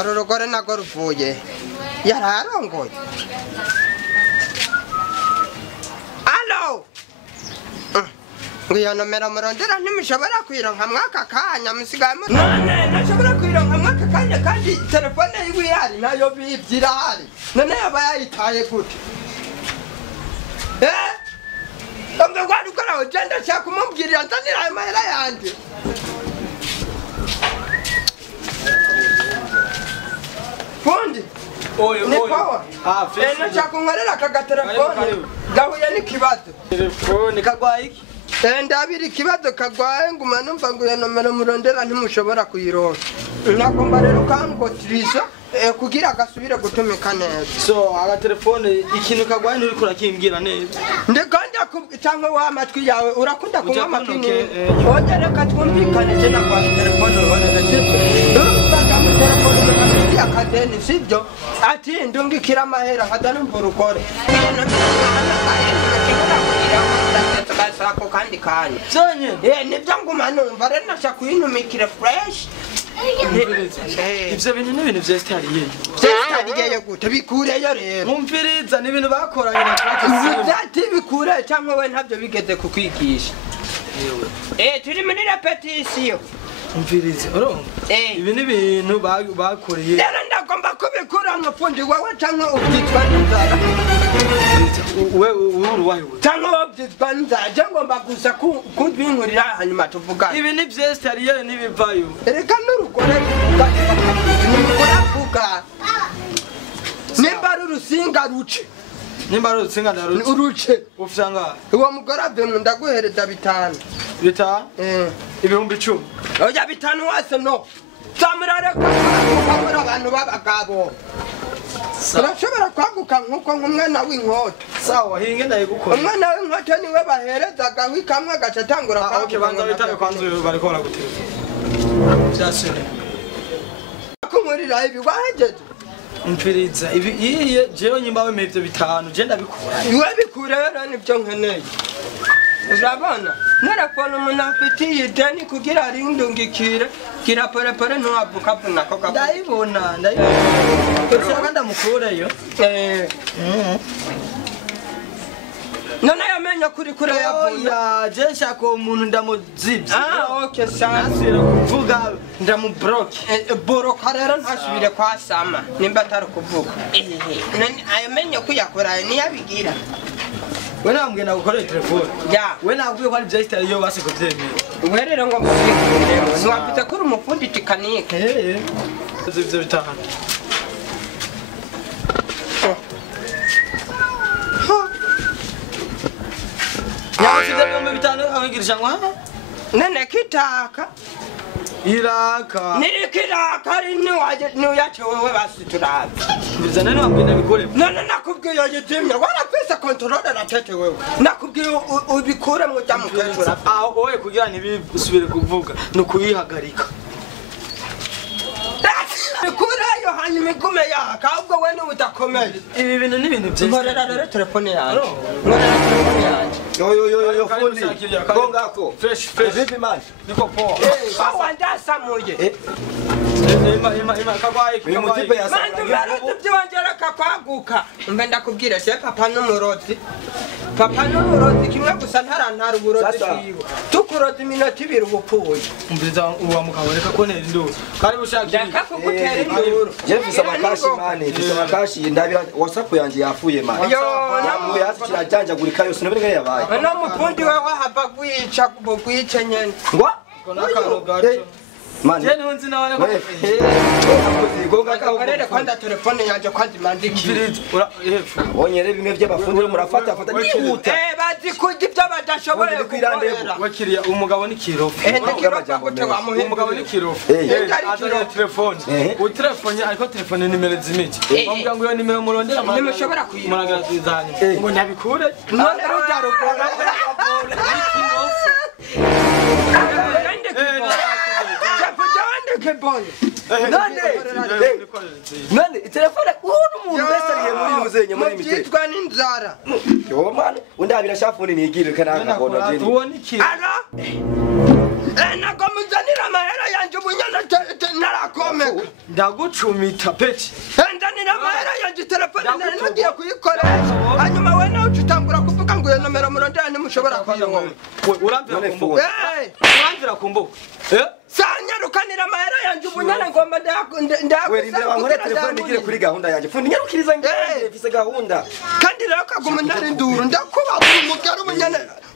Arorogore nago ruvuye. Yararongoye. Allo. Ngiyo nomera murondera ntimishobora kwironka mwaka kanya musigamo. None nashobora kwironka mwaka kanya kandi telefone yiwe yari nayo bivyirahari. None yaba yayitaye gute? Ambe kwari ukora ugenda cyaka kumubwirira nzanira ayo mahera yanje. Fundi. Oyo. Eno cyaka unkorera aka telefone. Gahuye n'ikibazo. Telefone kagwaye iki? Ndabiri ikibazo kagwaye nguma numva ngo iyo nomero murondera ntimushobora kuyironka. Nagomba rero kangotirisha kugira gasubire gutumika neza. So aga telefone ikintu kagwaye nturi kurakimbwira neza. Ndeganda cyangwa wa matwi yawe urakunda kunywa amakini. Ongera katwumvikane je na kwa telefone wone sibyo. Urubaka mu telefone ya kadeni sibyo. Ati ndungikira amahera hadanumva urukore. Sako kandi kanya. Zonye. Nibyo nguma numva rero nasha kuyinumikira fresh. Ivyo bintu n'ibintu vyestariye. Vyestariye gute bikureyo rero. Mumviriza n'ibintu bakoranye na Frank. Vyati bikure cyangwa we ntabyo bigeze kukwigisha. Turi muri repetition. Mumviriza urumva? Ibi n'ibintu bakoreye. Rero ndagomba kubikura mufundi wawe cyangwa ubyitwa n'inzara. Wewe cyangwa ubyitwa n'inzara cyangwa mbagusa kubinkurira hanyuma tuvuga. Ibi ni vyestariye n'ibivayo. Reka n'urugore vuga. Nimba rurusinga ruce. Nimba rurusinga ndaruce. Uruce. Ufisanga. Uwo mugore avye ndaguhereza 5. 5? Ibihumbi 10. Oya 5 wase no. Samurare kwa abantu babagabo. Urashobora kwaguka nkuko nk'umwana w'inkota. Sawa hinge ndayigukora. Umwana w'inkota niwe baherezaga wikamwe gacatangura kwa. Okay banza bitaye kwanzu bari kora gutelefona. Byasene. Kumurira ibi wahejeje. Mfiriza ibi iye jewe nyimba we mevye 5 je ndabikura. Iwe bikure rero nibyo nkeneye. Urabona? Narafona umuntu afitiye ideni kugira arindungikire kira pore ntuwavuka vuna ko gapo. Ndayibona. Ushaka ndamukureyo. None yamenya kuri kure yavuye. Je nshaka umuntu ndamuzibye. Okay sana. Asira kuvuga ndamubroke. Boroka rero ntasubire kwa sama nimba atari kuvuga. None ayamenya kuyakora ni yabigira. We nambwiye nagukoreye telefone. Ya. We nabwiye ko ari byahitariye base ko byemeye. We rero ngo mbikire. Ntiwapita kuri umufundi tikanike. Ivyo bitahana. Yavuze ibihumbi 5 abigirisha ngwa. Nene kitaka. Iraka. Nirikiraka ari niwaje wewe basiturabe. Biza nene wambwira bikore. None nakubwiye yitimye warafise controller na tete wewe. Nakubwiye ubikure mu cyamukecura. Aho oye kugira ntibisubire kuvuga no kuyihagarika. Bikurayo hanyuma igume yaka ahubwo we ni udakomeye. Ibi bintu ni ibintu byinshi. Nkorera rero telefone yanjye. Nkorera telefone yanjye. Yo fundi. Gongako. Fresh. Vipi man? Niko poa. Sawa ndasamuye. Ima kagwaye. Uyu mutipe yasamuye. Mandu barazi byongera kakwaguka. Mbe ndakubwira se papa n'umurozi. Papa n'umurozi kimwe gusa ntarantara uburozi bwiwe. Tukurozi iminota 2 ubupfuye. Umbiza uwa mukaboreka ko nera induru. Kari bushaka yakakugutera induru. Jefisa makashi mane, jefisa makashi ndabira WhatsApp yanje yafuye mane. Yo, namuye hasi kirajyanjagurika yose nabere ngere yabaye. Ana mupundi we wahava kwica kwica nyene. Ngwa? Konakaro gacho. Man. Je ntunzi nawe ko. Gonga ka ukarere kwanda telefone yanje kwanzi mandikire. Onyere bimwe by'abafundi murafata nihuta. Bazi kujya by'abadashoboye kwirandebo. Wakiriya umugabo ni kirofu. Umugabo ni kirofu. Ari telefone. Utelefone ariko telefone nimero zimiki. Bambwa ngo yo nimero murondera nimushobora kuyimuragara twizanye. Ngo nabikure. None rutarugora. None telefone umuntu wese ariye muri muzenye muri mite. Byitwa n'inzara. Yo man, undabira shafuni nigire kana ngabona jeni. Uwo ni ki? Ara? nako muzanira amahera yanje ubunyana narakomeka ndagucumita peti nzanira amahera yanje telefone nari nagiye kuyikoresha hanyuma we nawe utangura kuvuga ngo iyo nomero murondera ntimushobora kuyironka urambira ku mbuga sanyarukanira amahera yanje ubunyana ngomba werindira bankore telefone igire kuri gahunda yanje fundi nyarukiriza ngende mfise gahunda kandi rero kaguma ntari nduru ndakubabura umugara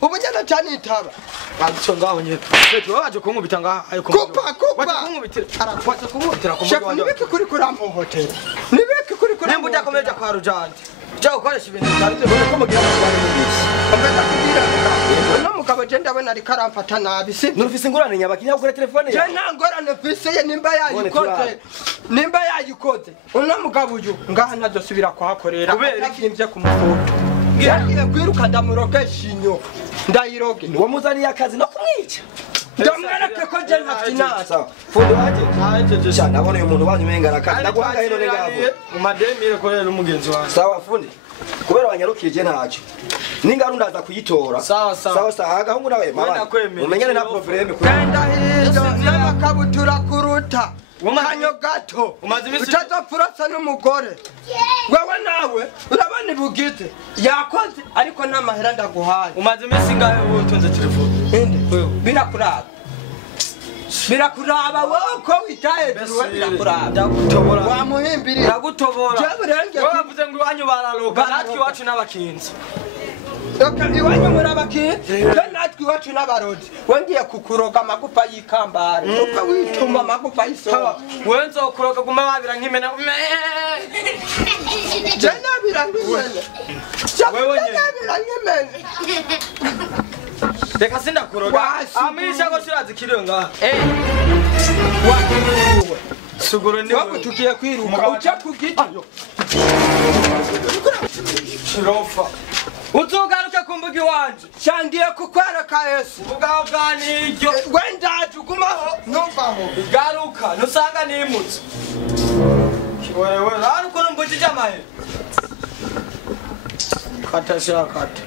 ubunyana cyane itaba aco ngaho nyene peti waje kunkubita ngaho ayo kupa kunkubitira arakwatse kunkubitira ku mbuga nibiki kuri kurampohotera nibiki kuri nemba udakomeje kwa rujandi cyo ukoresha ibintu bitari byo ko mugira amaswari n'ibiki ambeza kugira no mugabo je ndabona ari karamfata nabi si nufise ingorane nyabakinya kugura telefone je nangorane mfise ye nimba yayikoze uno mugabo uyu ngaha ntazosubira kuhakorera akimvye ku mufuka ngiye kwiruka ndamuroke shinyo ndayiroge wamuzaniye akazi no kumwica ndamwereke ko je ntafinasa fundi waje cyane nabona uyu muntu wanyu mengara kandi ndaguhaga hino negabo mu mademire korera umugenzi wawe sawa fundi kubera wanyarukije ntacyo ningaru ndaza kuyitora sawa agahungu nawe mama umenyane na probleme kanda hizo n'amakabutura kuruta umwanyo gato utazapfurasa n'umugore wewe nawe urabona ibugize yakoze ariko n'amahera ndaguhaye umaze iminsi ngahe utunze telefone birakuraba wowe ko witaye duwe birakuraba ndagutobora wamuhimbirira ndagutobora jeburenge wavuze ngo iwanyu bararoga natwe iwacu n'abakinzi iwanyu murabakinzi natwe iwacu n'abarozi wongiye kukuroga amagufa y'ikambara uko wituma amagufa y'isoko wewe nzokuroga guma wabira nk'imena je nabira nk'imena wewe nk'imena reka sindakuroga amisha ko shirazi kiriyo ngaha wakuruwe suguro ni wowe tugiye kwiruka uca kugiti shirofa uzogaruke ku mbuga iwanje shangiye kukwereka Yesu ubugabo bwaniryo wendaje ugumaho ntuvaho garuka nusanga nimutse wewe haruko numbujije amahe kata shakata